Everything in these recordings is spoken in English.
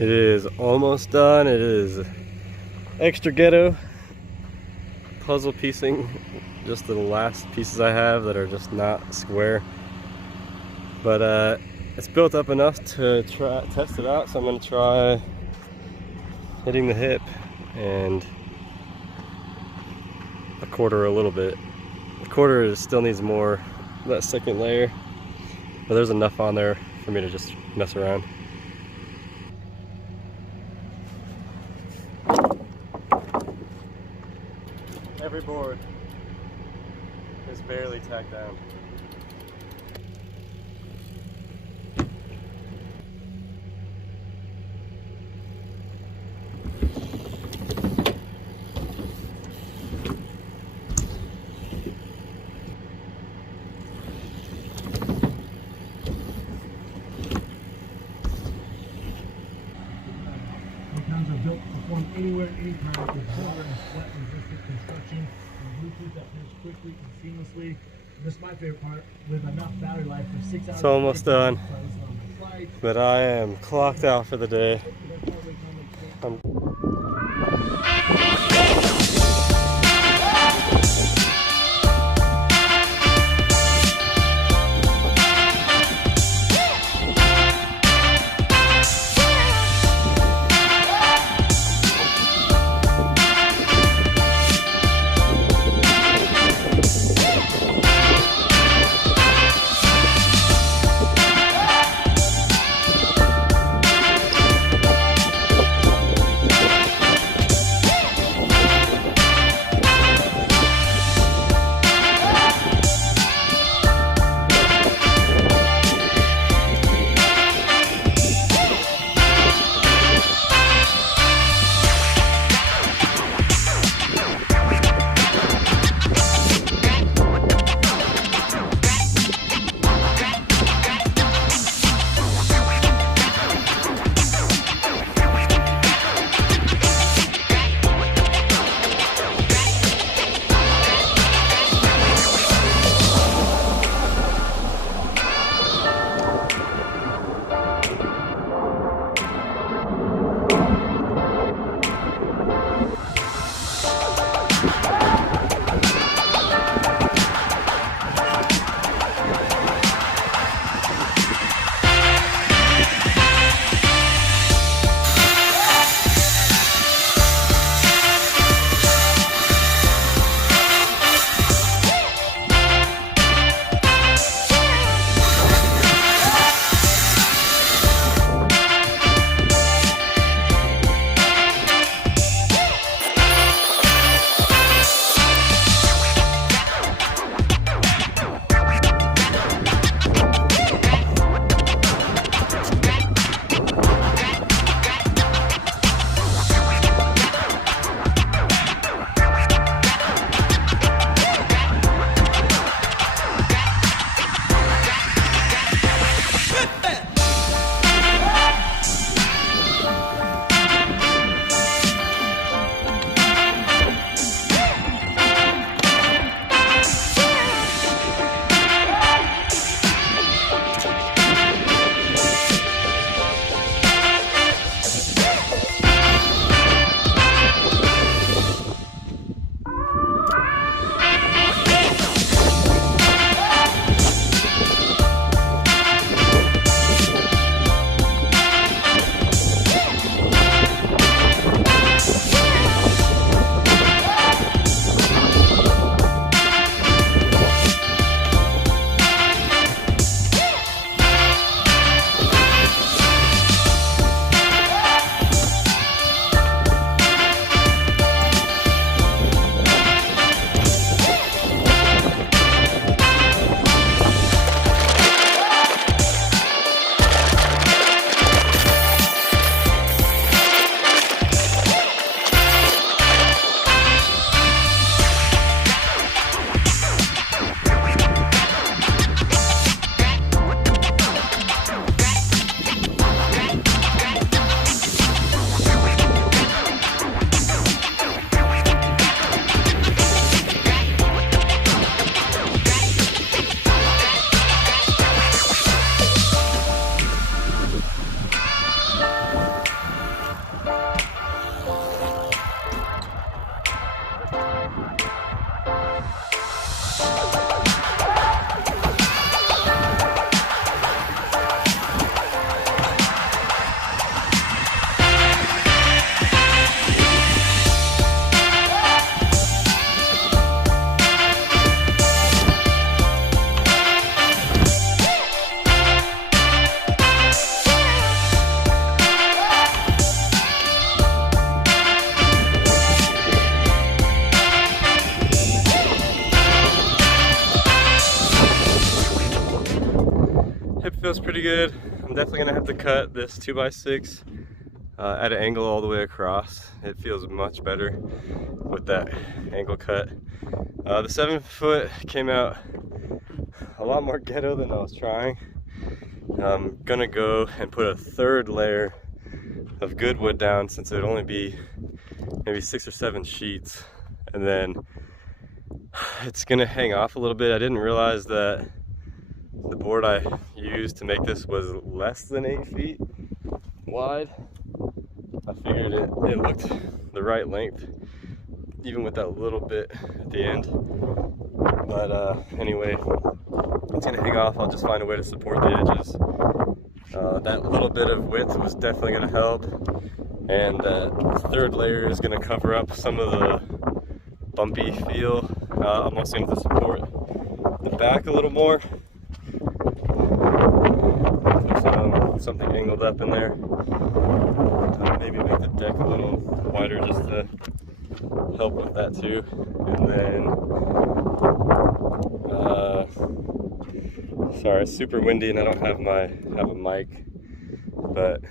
It is almost done. It is extra ghetto puzzle piecing, just the last pieces I have that are just not square, but it's built up enough to test it out. So I'm going to try hitting the hip and a quarter a little bit. The quarter still needs more, that second layer, but there's enough on there for me to just mess around. Every board is barely tacked down. Built to perform anywhere, anytime, with silver and sweat resistant construction, and Bluetooth that pairs quickly and seamlessly. And this is my favorite part, with enough battery life for 6 hours. It's almost done, but I am clocked out for the day. feels pretty good. I'm definitely gonna have to cut this 2x6 at an angle all the way across. It feels much better with that angle cut. The 7-foot came out a lot more ghetto than I was trying. I'm gonna go and put a third layer of good wood down, since it would only be maybe 6 or 7 sheets, and then it's gonna hang off a little bit. I didn't realize that the board I used to make this was less than 8 feet wide. I figured it looked the right length, even with that little bit at the end. But anyway, it's gonna hang off. I'll just find a way to support the edges. That little bit of width was definitely gonna help, and that third layer is gonna cover up some of the bumpy feel. I'm also going to support the back a little more. Put something angled up in there. Maybe make the deck a little wider just to help with that too. And then, sorry, it's super windy and I don't have a mic, but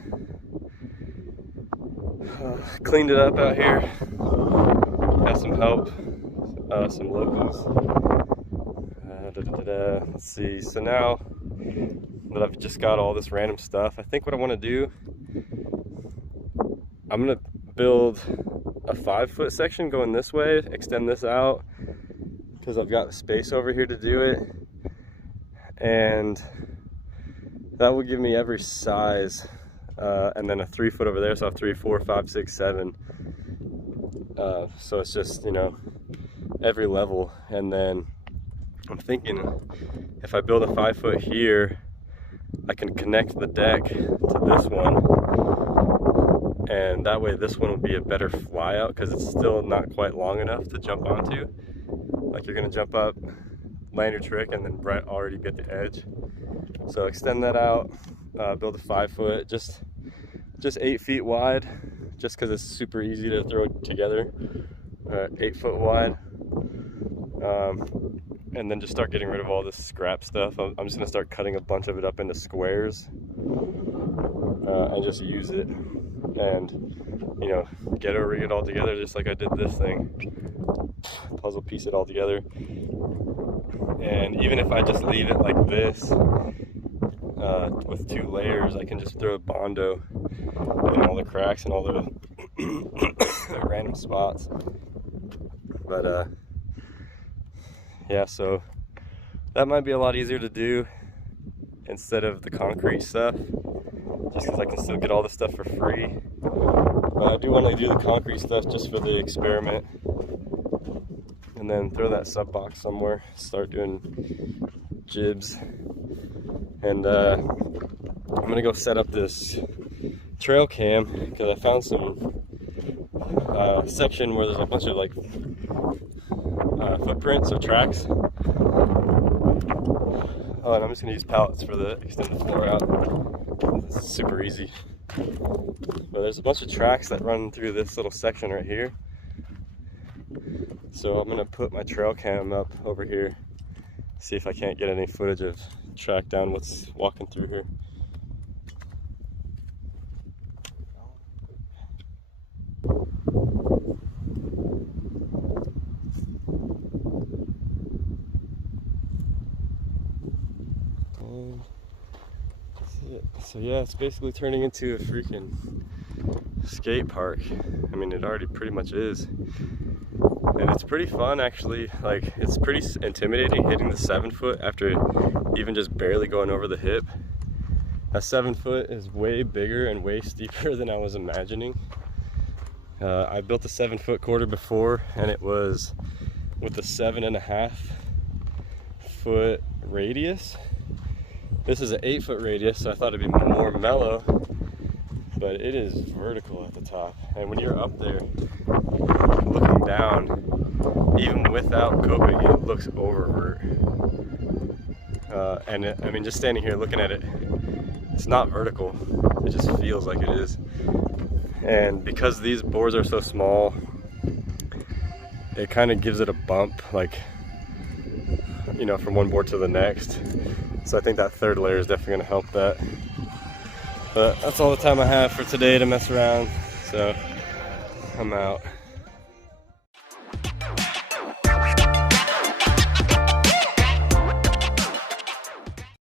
cleaned it up out here. Got some help. Some locals. Let's see, so now that I've just got all this random stuff, I think what I want to do, I'm going to build a 5-foot section going this way, extend this out, because I've got the space over here to do it, and that will give me every size, and then a 3-foot over there, so I have 3, 4, 5, 6, 7. So it's just, you know, every level. And then I'm thinking if I build a 5-foot here, I can connect the deck to this one, and that way this one will be a better fly out, because it's still not quite long enough to jump onto. Like, you're gonna jump up, land your trick, and then Brett already get the edge. So extend that out, build a 5-foot, just 8 feet wide, just because it's super easy to throw together. 8 foot wide, and then just start getting rid of all this scrap stuff. I'm just gonna start cutting a bunch of it up into squares, and just use it, and, you know, ghetto rig it all together just like I did this thing. Puzzle piece it all together, and even if I just leave it like this, with 2 layers, I can just throw a Bondo in all the cracks and all the random spots. But yeah, so that might be a lot easier to do instead of the concrete stuff, just because I can still get all this stuff for free. But I do want to do the concrete stuff just for the experiment, and then throw that sub box somewhere, start doing jibs. And I'm gonna go set up this trail cam, because I found some section where there's a bunch of like footprints or tracks. Oh, and I'm just gonna use pallets for the extend the floor out. It's super easy. But there's a bunch of tracks that run through this little section right here. So I'm gonna put my trail cam up over here, see if I can't get any footage of track down what's walking through here. So yeah, it's basically turning into a freaking skate park. I mean, it already pretty much is. And it's pretty fun, actually. Like, it's pretty intimidating hitting the 7-foot after even just barely going over the hip. A 7-foot is way bigger and way steeper than I was imagining. I built a 7-foot quarter before, and it was with a 7.5-foot radius. This is an 8-foot radius, so I thought it'd be more mellow, but it is vertical at the top. And when you're up there looking down, even without coping, it looks oververt. And I mean, just standing here looking at it, it's not vertical, it just feels like it is. And because these boards are so small, it kind of gives it a bump, like, you know, from one board to the next. So I think that third layer is definitely going to help that. But that's all the time I have for today to mess around. So I'm out.